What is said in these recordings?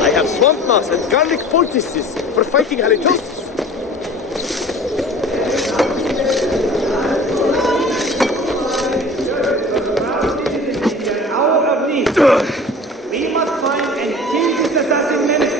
I have swamp moss and garlic poultices for fighting halitosis. We must find and kill this assassin menace.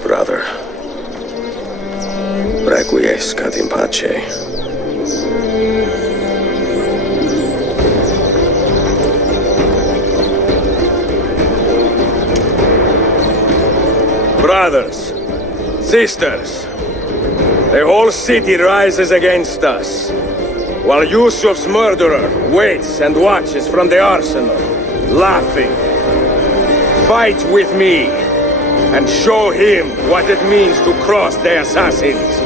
Brother. Requiescat in pace. Brothers, sisters, the whole city rises against us, while Yusuf's murderer waits and watches from the arsenal, laughing. Fight with me, and show him what it means to cross the assassins.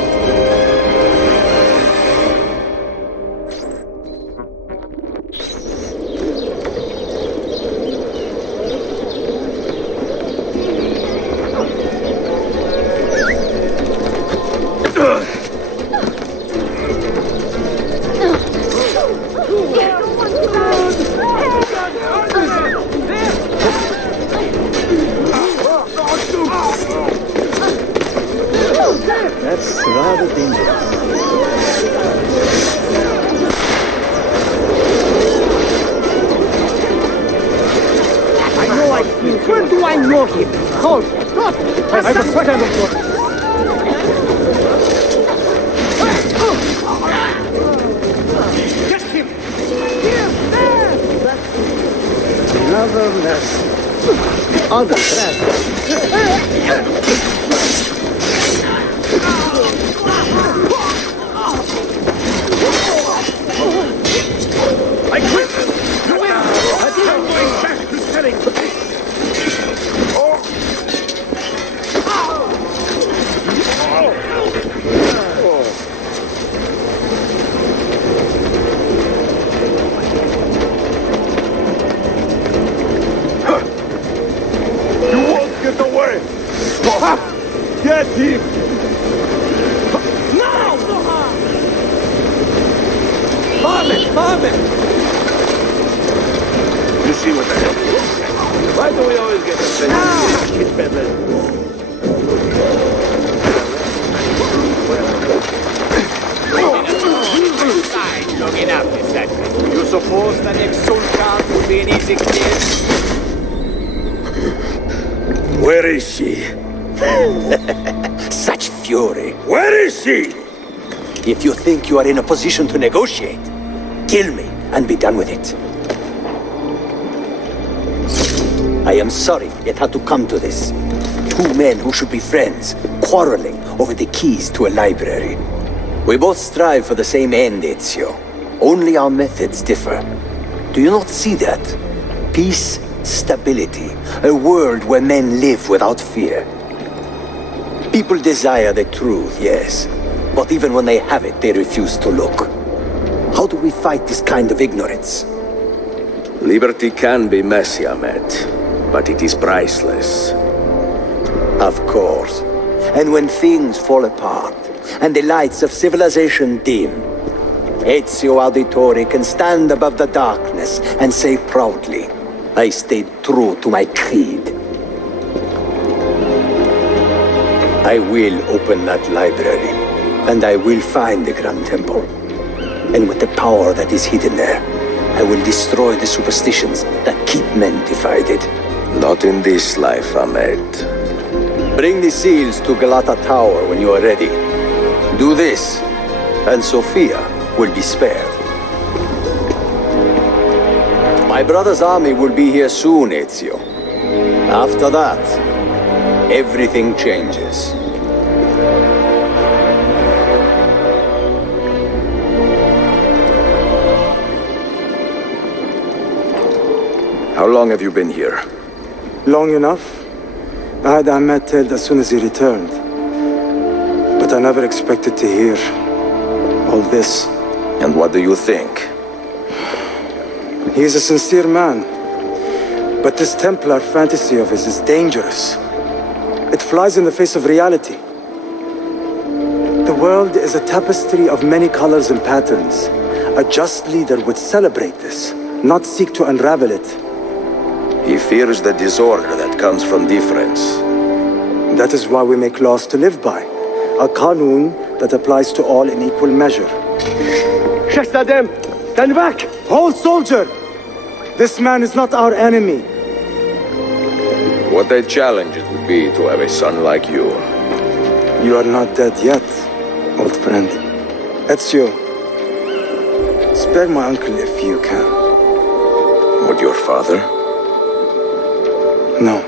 That's rather dangerous. I know I feel. Where do I know him? Hold. Stop. I was what I was doing. Get him. Another lesson. Other threat. I quit! You win! I'm going back to selling! You won't get away! Get him! No! Mohammed! You see what I have? Why do we always get offended? Kid peddler. Looking up, assassin. You suppose the next sultan will be an easy case? Where is she? Such fury. Where is she? If you think you are in a position to negotiate, kill me and be done with it. I am sorry it had to come to this. Two men who should be friends, quarreling over the keys to a library. We both strive for the same end, Ezio. Only our methods differ. Do you not see that? Peace, stability, a world where men live without fear. People desire the truth, yes. But even when they have it, they refuse to look. How do we fight this kind of ignorance? Liberty can be messy, Ahmed, but it is priceless. Of course. And when things fall apart, and the lights of civilization dim, Ezio Auditore can stand above the darkness and say proudly, I stayed true to my creed. I will open that library, and I will find the Grand Temple. And with the power that is hidden there, I will destroy the superstitions that keep men divided. Not in this life, Ahmed. Bring the seals to Galata Tower when you are ready. Do this, and Sophia will be spared. My brother's army will be here soon, Ezio. After that, everything changes. How long have you been here? Long enough. I had Ahmed killed as soon as he returned. But I never expected to hear all this. And what do you think? He is a sincere man. But this Templar fantasy of his is dangerous. It flies in the face of reality. The world is a tapestry of many colors and patterns. A just leader would celebrate this, not seek to unravel it. He fears the disorder that comes from difference. That is why we make laws to live by. A qanun that applies to all in equal measure. Shahzadem, stand back! Hold, soldier! This man is not our enemy. What a challenge it would be to have a son like you. You are not dead yet, old friend. Ezio, spare my uncle if you can. Would your father? No.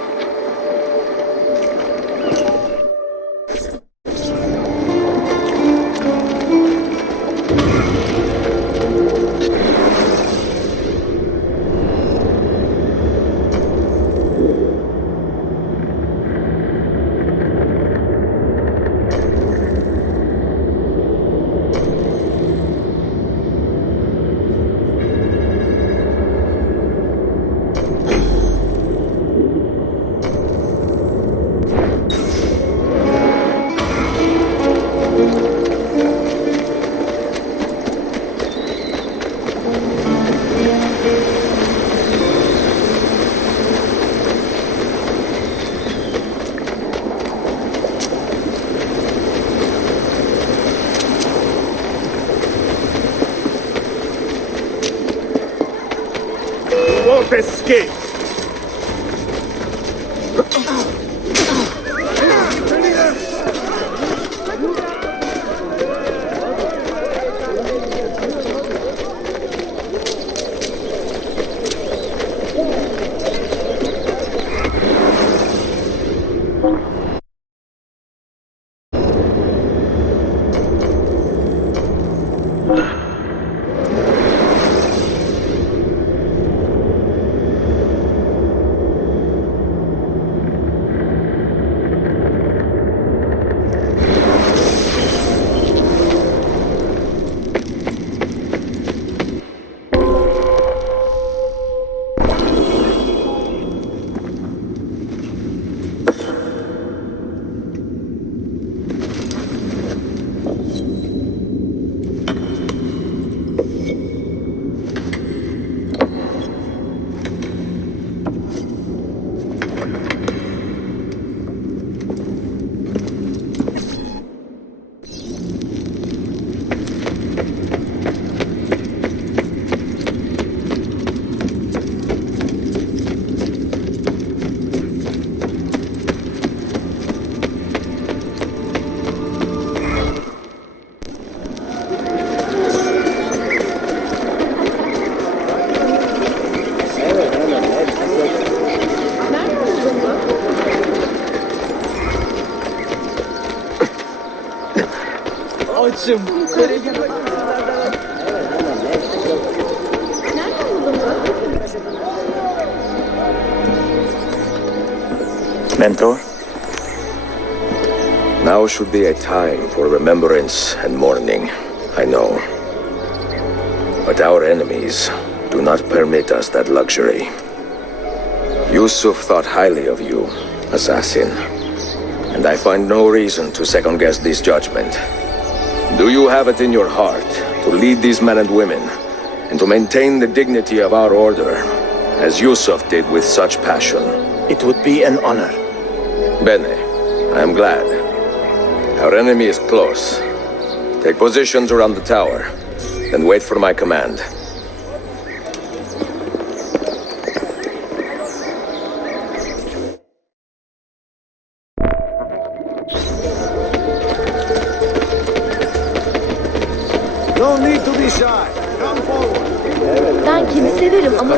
Won't escape! Açım. Mentor? Now should be a time for remembrance and mourning, I know. But our enemies do not permit us that luxury. Yusuf thought highly of you, assassin, and I find no reason to second-guess this judgment. Do you have it in your heart to lead these men and women, and to maintain the dignity of our order, as Yusuf did with such passion? It would be an honor. Bene, I am glad. Our enemy is close. Take positions around the tower, and wait for my command. No need to be shy. Come forward. Ben kimi severim ama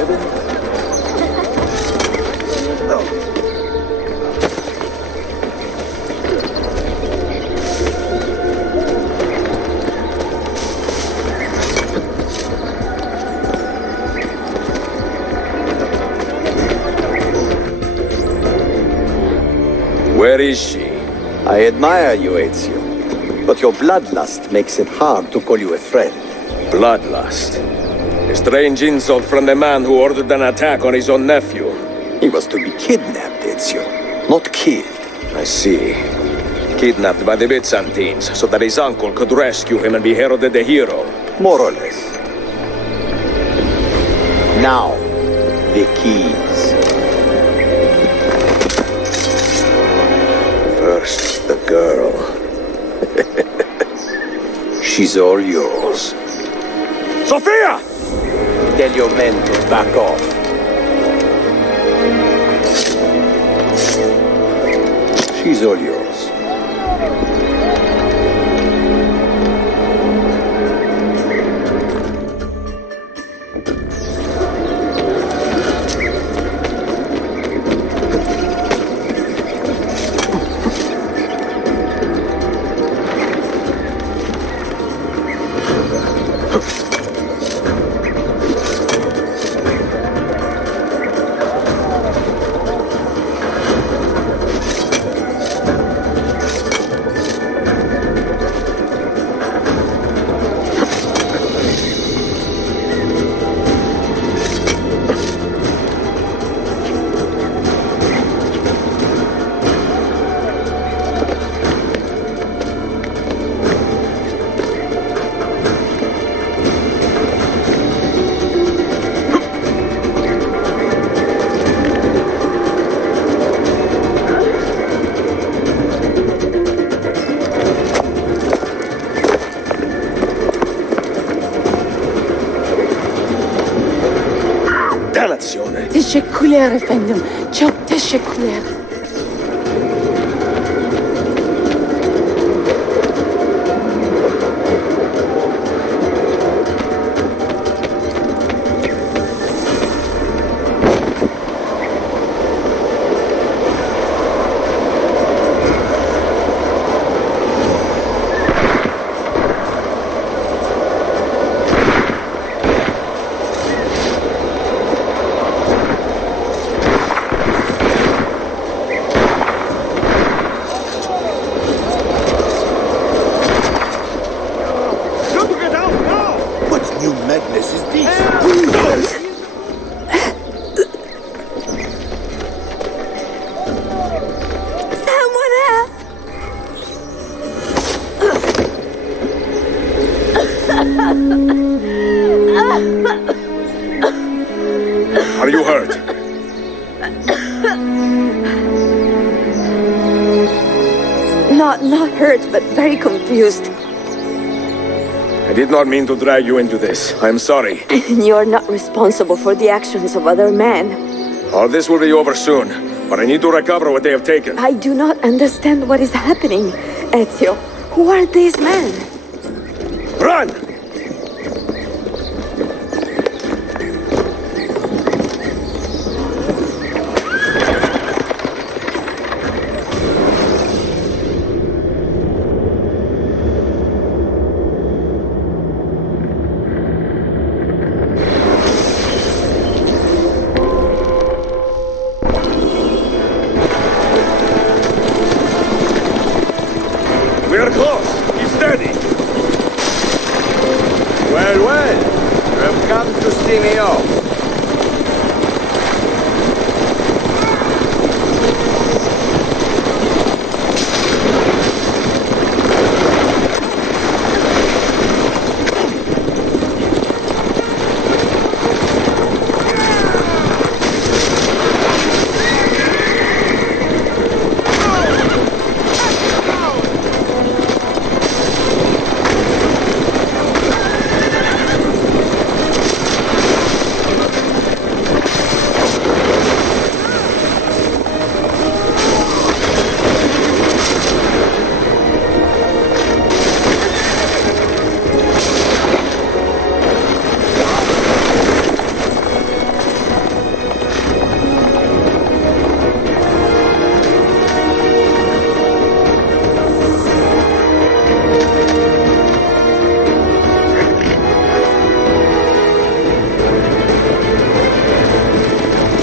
Where is she? I admire you, Ezio, but your bloodlust makes it hard to call you a friend. Bloodlust. A strange insult from the man who ordered an attack on his own nephew. He was to be kidnapped, Ezio, not killed. I see. Kidnapped by the Byzantines so that his uncle could rescue him and be heralded a hero. More or less. Now, the keys. First, the girl. She's all yours. Sophia! Tell your men to back off. She's all yours. teşekkürler efendim. Çok teşekkürler. Are you hurt? Not hurt, but very confused. I did not mean to drag you into this. I am sorry. You're not responsible for the actions of other men. All this will be over soon, but I need to recover what they have taken. I do not understand what is happening. Ezio, who are these men? Run! close. Keep steady. Well, well. You have come to see me off.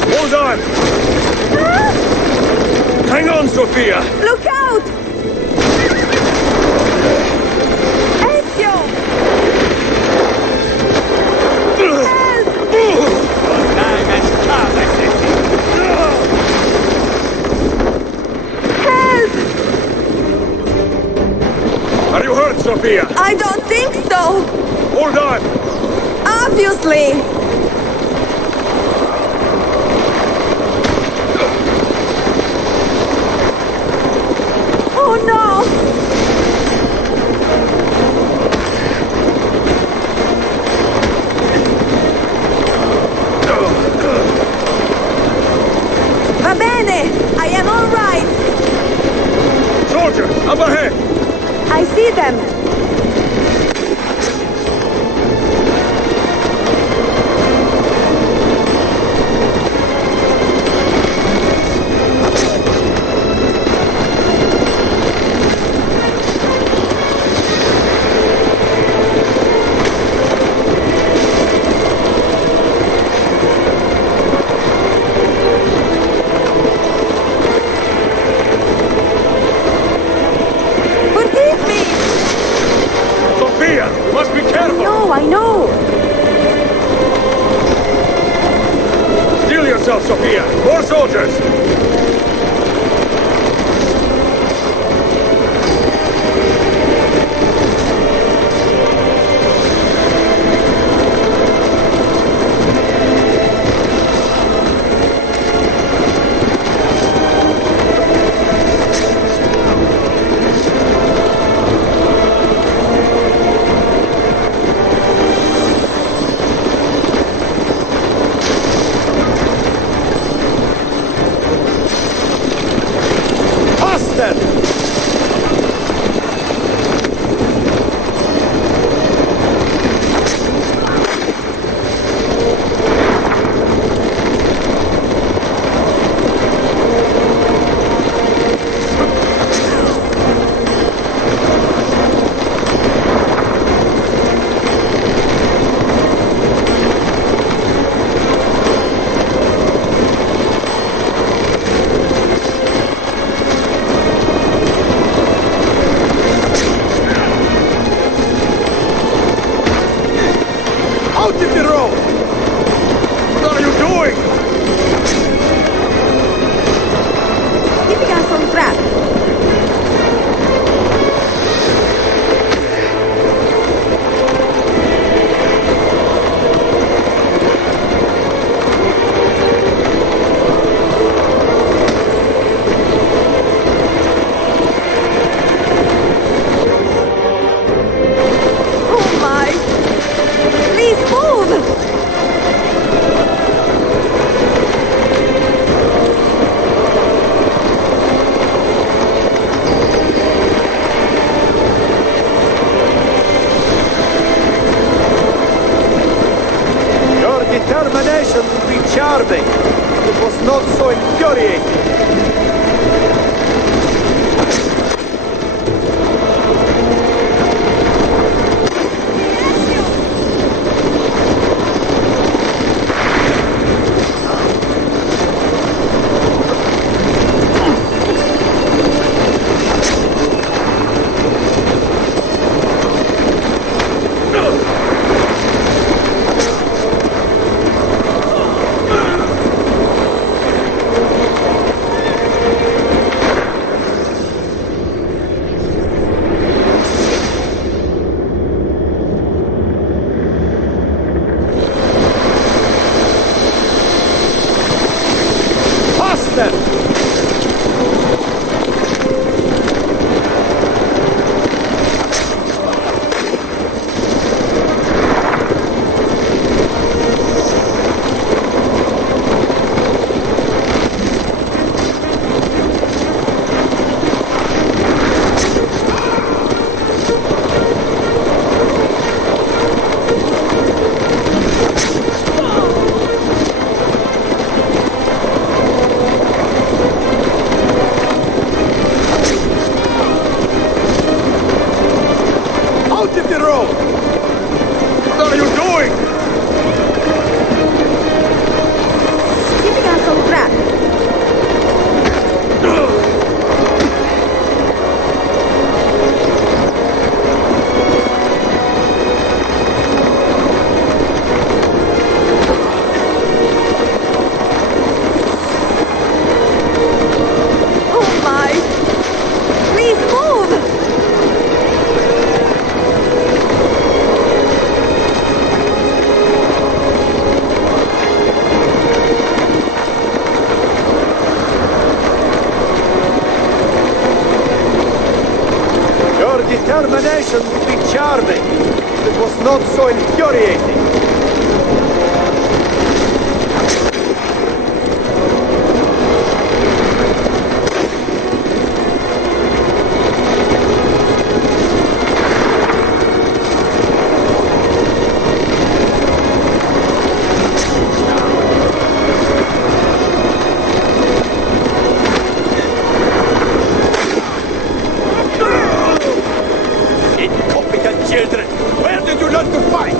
Hold on! Hang on, Sophia! Look out! Ezio! Help! Are you hurt, Sophia? I don't think so! Hold on! Obviously! Oh no! Va bene! I am all right! Soldiers, up ahead! I see them! Forgive me! Sophia, you must be careful! No, I know! Steel yourself, Sophia! More soldiers! charming. It was not so infuriating. out of the road! What are you doing? Keeping us on track. Oh my! Please move! Your determination would be charming if it was not so infuriating. Incompetent children! Where did you learn to fight?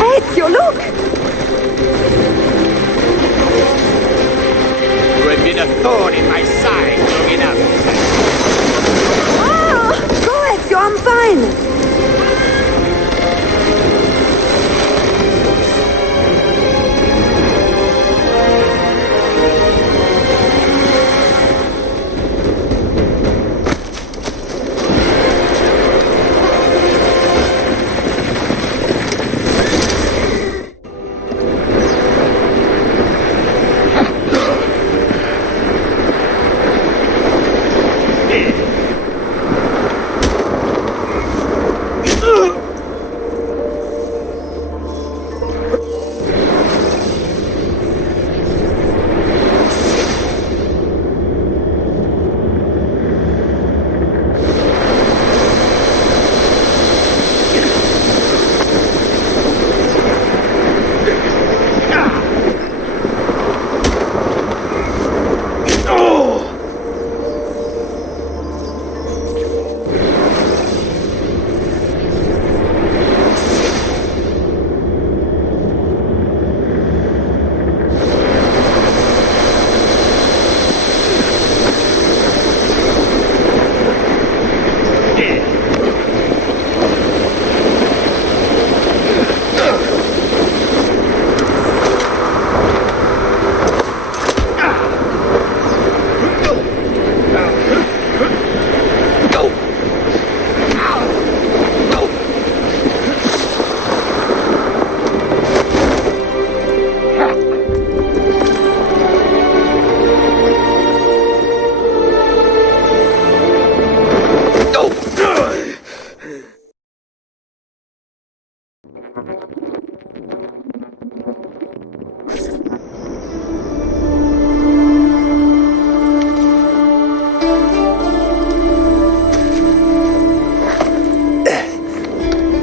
Ezio, look! You have been a thorn in my side long enough. Ah! Go, Ezio, I'm fine!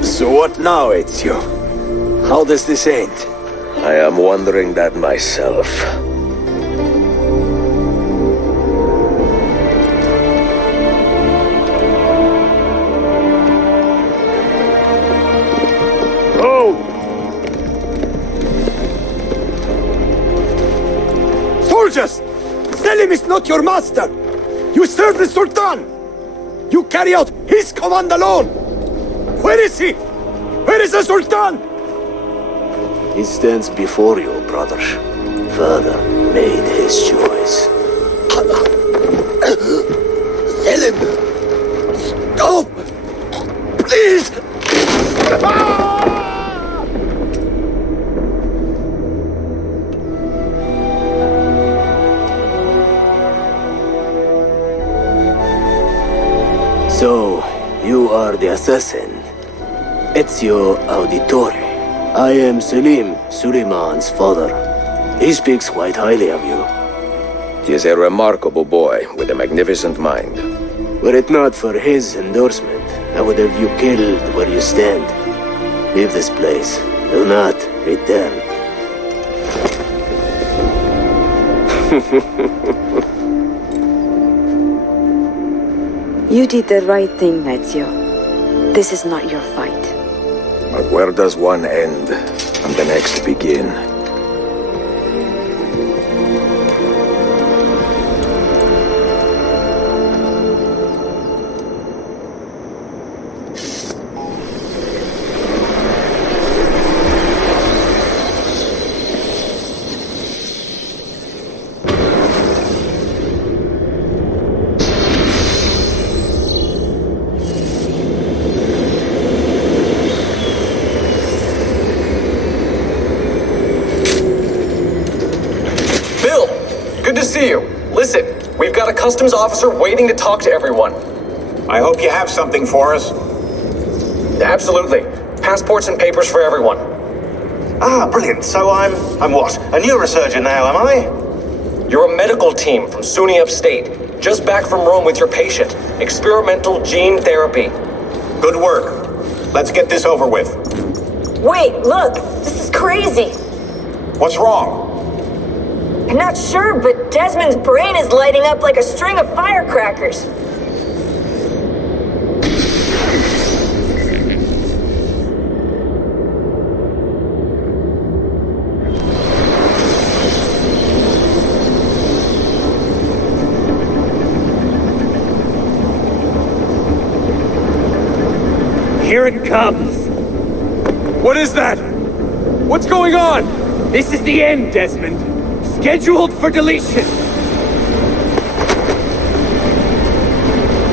So what now, Ezio? How does this end? I am wondering that myself. Oh! Soldiers! Selim is not your master! You serve the Sultan! You carry out his command alone! Where is he? Where is the Sultan? He stands before you, brother. Father made his choice. Selim! Stop! Please! So, you are the assassin. Ezio Auditore. I am Selim, Suleiman's father. He speaks quite highly of you. He is a remarkable boy with a magnificent mind. Were it not for his endorsement, I would have you killed where you stand. Leave this place. Do not return. You did the right thing, Ezio. This is not your fight. But where does one end and the next begin? Good to see you. Listen, we've got a customs officer waiting to talk to everyone. I hope you have something for us. Absolutely. Passports and papers for everyone. Ah, brilliant. So I'm what? A neurosurgeon now, am I? You're a medical team from SUNY Upstate. Just back from Rome with your patient. Experimental gene therapy. Good work. Let's get this over with. Wait, look! This is crazy! What's wrong? I'm not sure, but Desmond's brain is lighting up like a string of firecrackers. Here it comes. What is that? What's going on? This is the end, Desmond. Scheduled for deletion.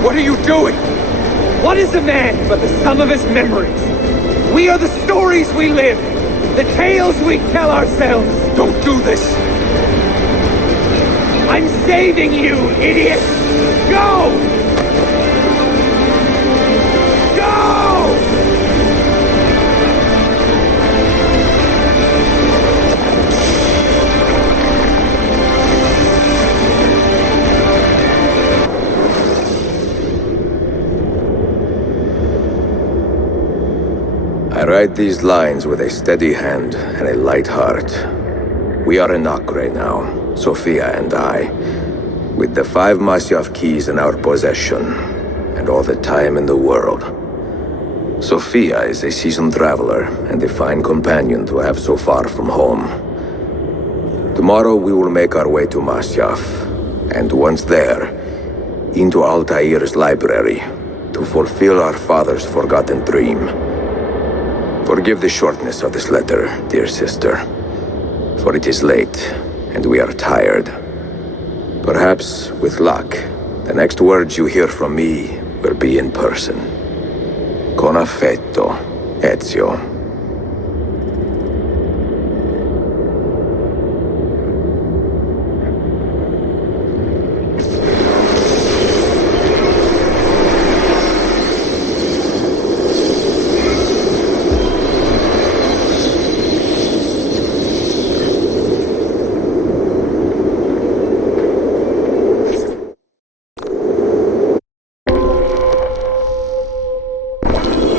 What are you doing? What is a man but the sum of his memories? We are the stories we live, the tales we tell ourselves. Don't do this. I'm saving you, idiot! Go! Go! I write these lines with a steady hand and a light heart. We are in Acre now, Sofia and I, with the 5 Masyaf keys in our possession, and all the time in the world. Sofia is a seasoned traveler and a fine companion to have so far from home. Tomorrow we will make our way to Masyaf, and once there, into Altair's library, to fulfill our father's forgotten dream. Forgive the shortness of this letter, dear sister, for it is late, and we are tired. Perhaps, with luck, the next words you hear from me will be in person. Con affetto, Ezio.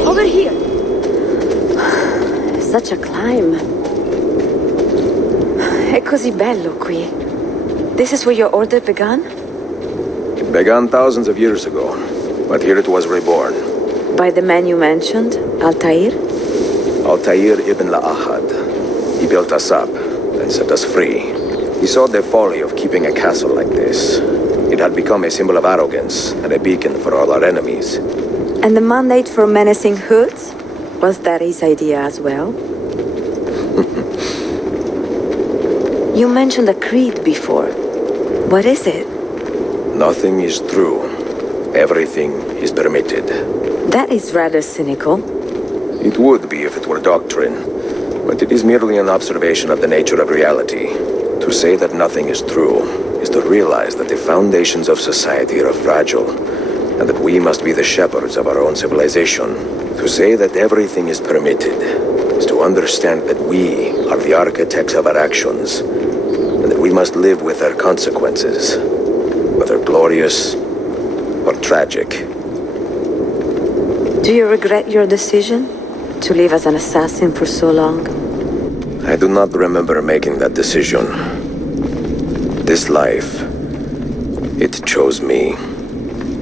Over here. Such a climb. È così bello qui. This is where your order began? It began thousands of years ago, but here it was reborn. By the man you mentioned, Altair? Altair ibn La'ahad. He built us up, and set us free. He saw the folly of keeping a castle like this. It had become a symbol of arrogance and a beacon for all our enemies. And the mandate for menacing hoods? Was that his idea as well? You mentioned a creed before. What is it? Nothing is true. Everything is permitted. That is rather cynical. It would be if it were doctrine, but it is merely an observation of the nature of reality. To say that nothing is true is to realize that the foundations of society are fragile, and that we must be the shepherds of our own civilization. To say that everything is permitted is to understand that we are the architects of our actions, and that we must live with their consequences, whether glorious or tragic. Do you regret your decision to live as an assassin for so long? I do not remember making that decision. This life, it chose me.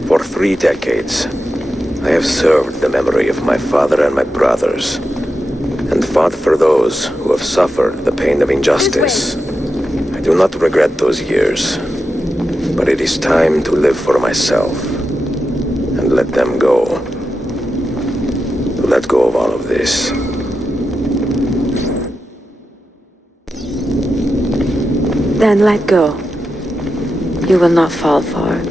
For 3 decades, I have served the memory of my father and my brothers, and fought for those who have suffered the pain of injustice. I do not regret those years, but it is time to live for myself, and let them go. To let go of all of this. Then let go. You will not fall far.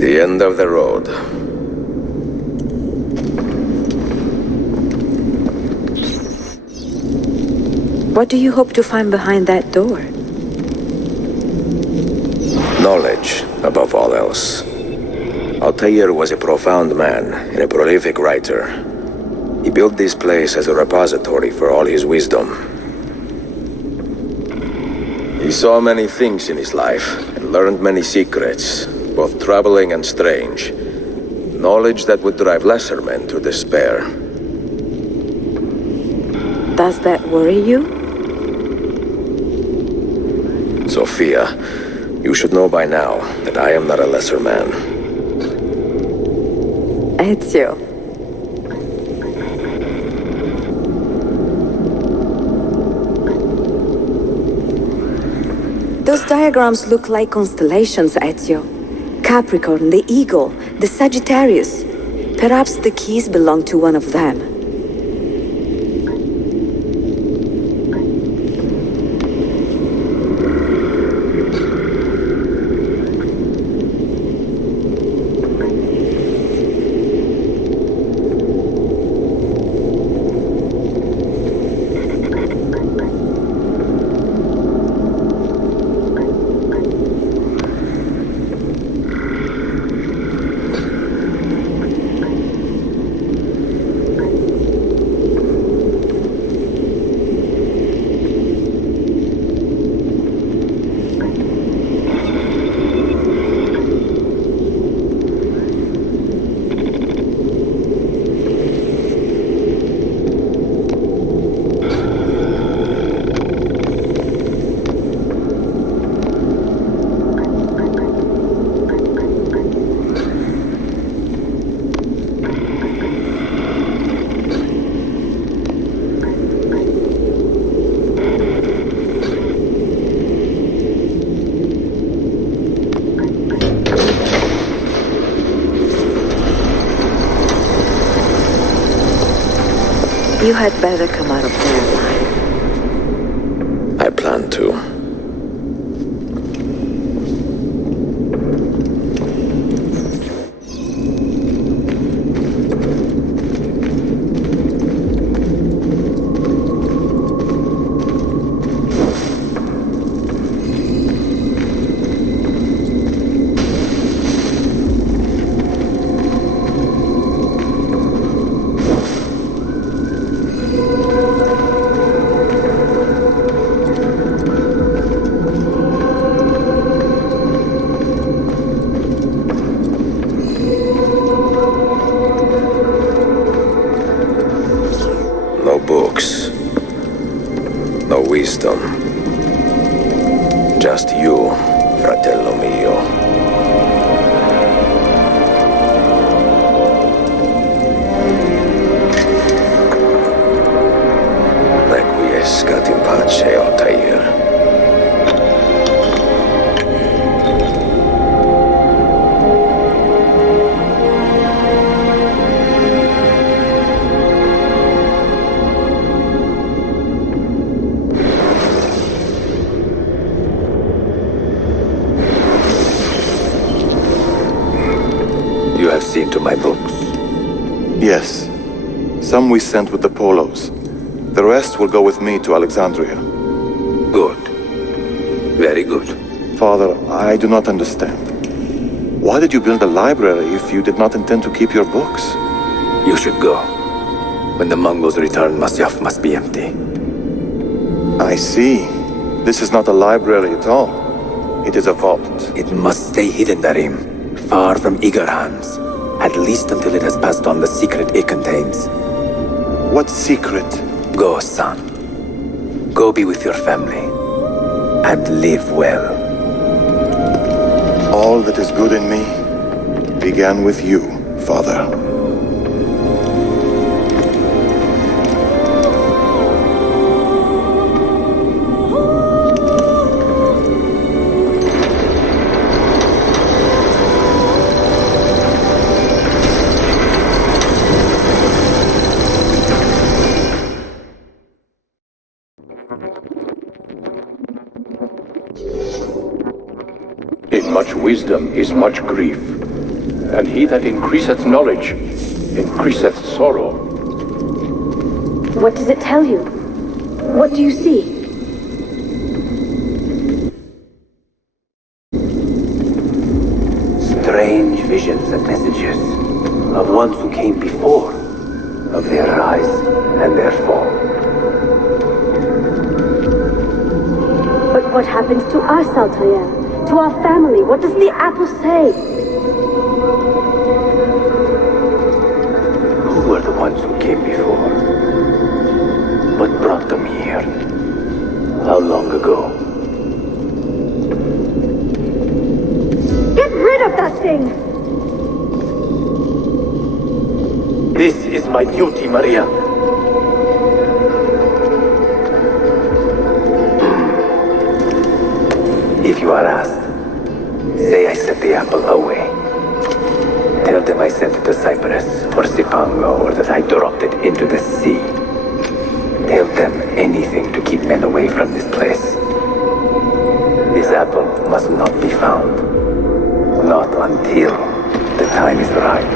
The end of the road. What do you hope to find behind that door? Knowledge, above all else. Altair was a profound man and a prolific writer. He built this place as a repository for all his wisdom. He saw many things in his life and learned many secrets, both troubling and strange. Knowledge that would drive lesser men to despair. Does that worry you? Sophia, you should know by now that I am not a lesser man. Ezio. Those diagrams look like constellations, Ezio. Capricorn, the Eagle, the Sagittarius. Perhaps the keys belong to one of them. You had better come out of there alive. I plan to. seen to my books? Yes. Some we sent with the Polos. The rest will go with me to Alexandria. Good. Very good. Father, I do not understand. Why did you build a library if you did not intend to keep your books? You should go. When the Mongols return, Masyaf must be empty. I see. This is not a library at all. It is a vault. It must stay hidden, Darim. Far from eager hands. At least until it has passed on the secret it contains. What secret? Go, son. Go be with your family. And live well. All that is good in me began with you, Father. In much wisdom is much grief, and he that increaseth knowledge increaseth sorrow. What does it tell you? What do you see? Strange visions and messages of ones who came before, of their rise and their fall. But what happens to us, Altair? To our family? What does the apple say? Who were the ones who came before? What brought them here? How long ago? Get rid of that thing! This is my duty, Maria. If you are asked, say I sent the apple away. Tell them I sent it to Cyprus or Cipango, or that I dropped it into the sea. Tell them anything to keep men away from this place. This apple must not be found. Not until the time is right.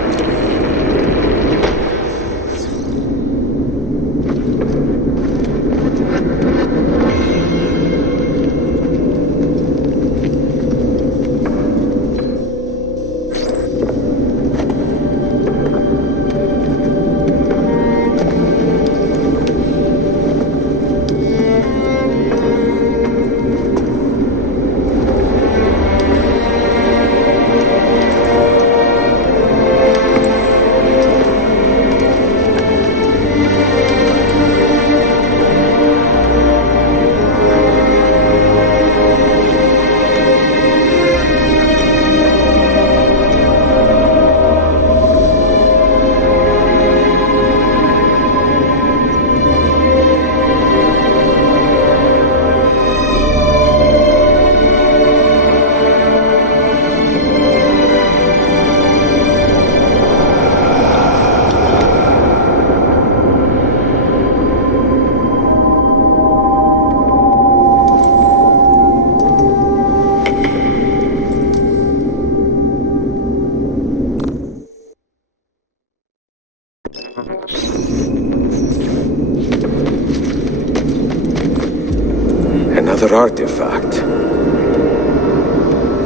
Another artifact.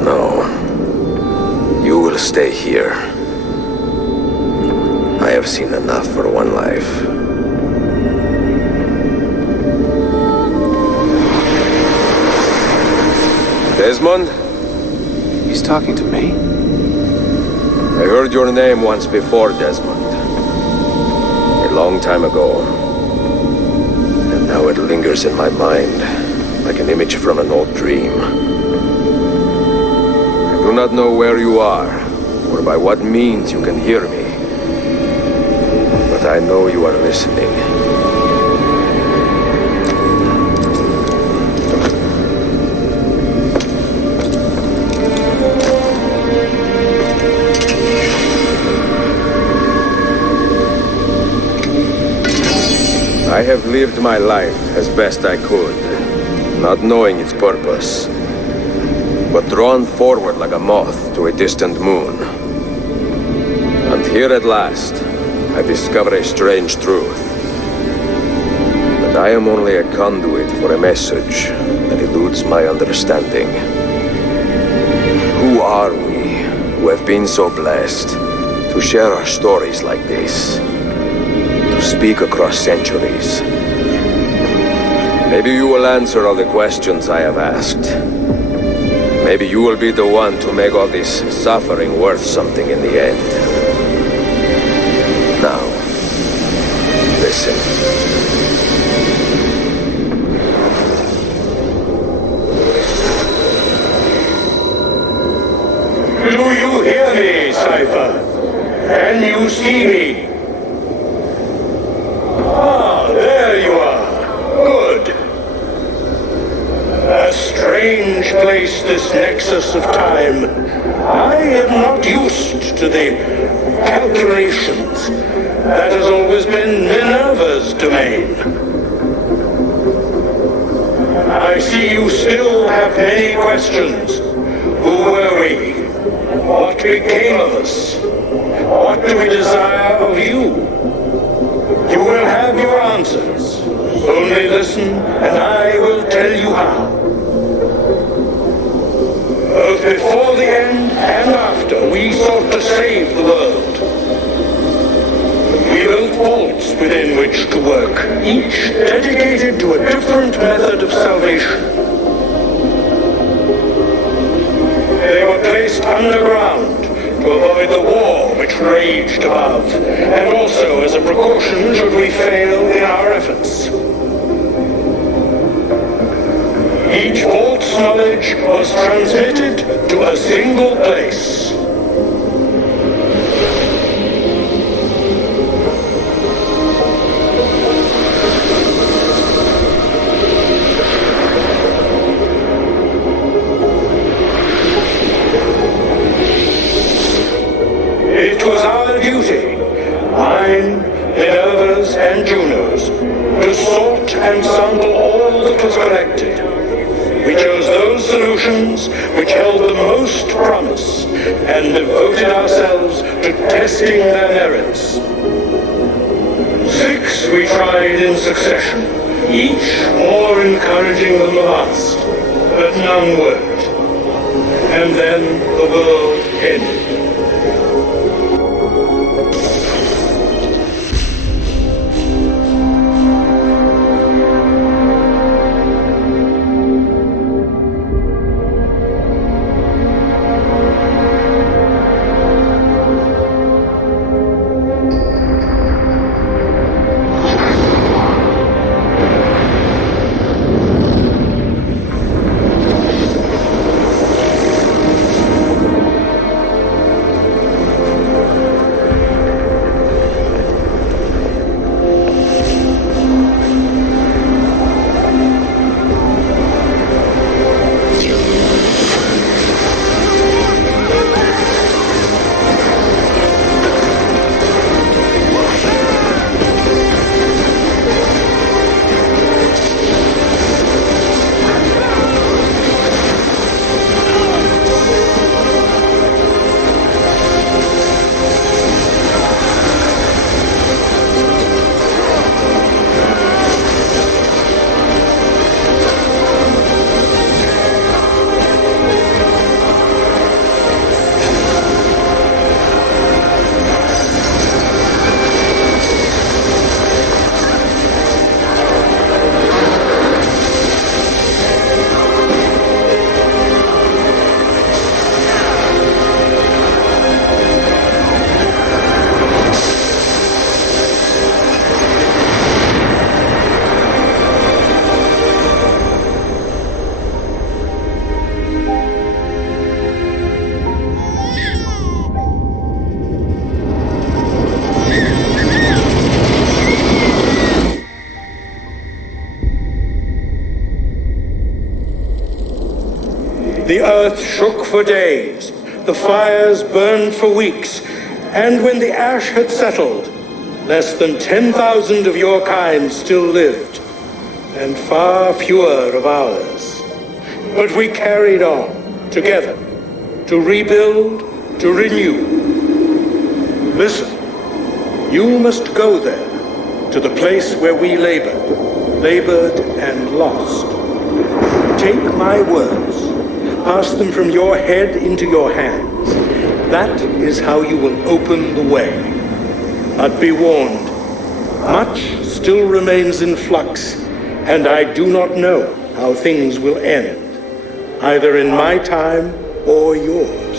No. You will stay here. I have seen enough for one life. Desmond? He's talking to me? I heard your name once before, Desmond. A long time ago. And now it lingers in my mind, like an image from an old dream. I do not know where you are, or by what means you can hear me. But I know you are listening. I have lived my life as best I could, not knowing its purpose, but drawn forward like a moth to a distant moon. And here at last, I discover a strange truth. That I am only a conduit for a message that eludes my understanding. Who are we who have been so blessed to share our stories like this? To speak across centuries? Maybe you will answer all the questions I have asked. Maybe you will be the one to make all this suffering worth something in the end. Now, listen. Do you hear me, Cypher? Can you see me? Ah, there you are. Good. A strange place, this nexus of time. I am not used to the calculations. That has always been Minerva's domain. I see you still have many questions. Who were we? What became of us? What do we desire of you? You will have your answers. Only listen, and I will tell you how. Both before the end and after, we sought to save the world. We built vaults within which to work, each dedicated to a different method of salvation. They were placed underground to avoid the war which raged above, and also as a precaution should we fail in our efforts. Each vault's knowledge was transmitted to a single place. It was our duty, mine, Minerva's, and Juno's, to sort and sample all that was collected. We chose those solutions which held the most promise and devoted ourselves to testing their merits. 6 we tried in succession, each more encouraging than the last, but none worked. And then the world ended. The earth shook for days, the fires burned for weeks, and when the ash had settled, less than 10,000 of your kind still lived, and far fewer of ours. But we carried on, together, to rebuild, to renew. Listen, you must go there, to the place where we labored and lost. Take my words, pass them from your head into your hands. That is how you will open the way. But be warned, much still remains in flux, and I do not know how things will end, either in my time or yours.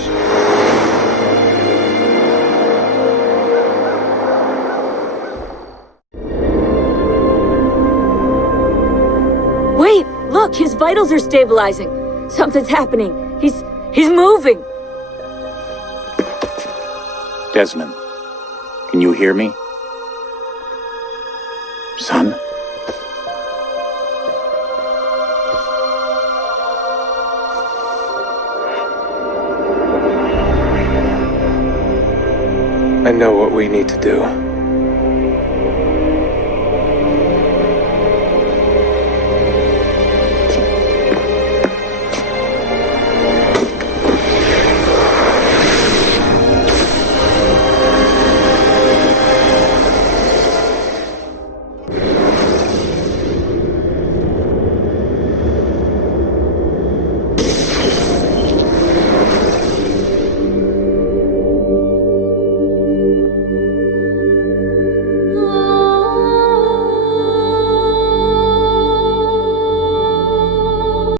Wait, look, his vitals are stabilizing. Something's happening. He's moving. Desmond, can you hear me? Son? I know what we need to do.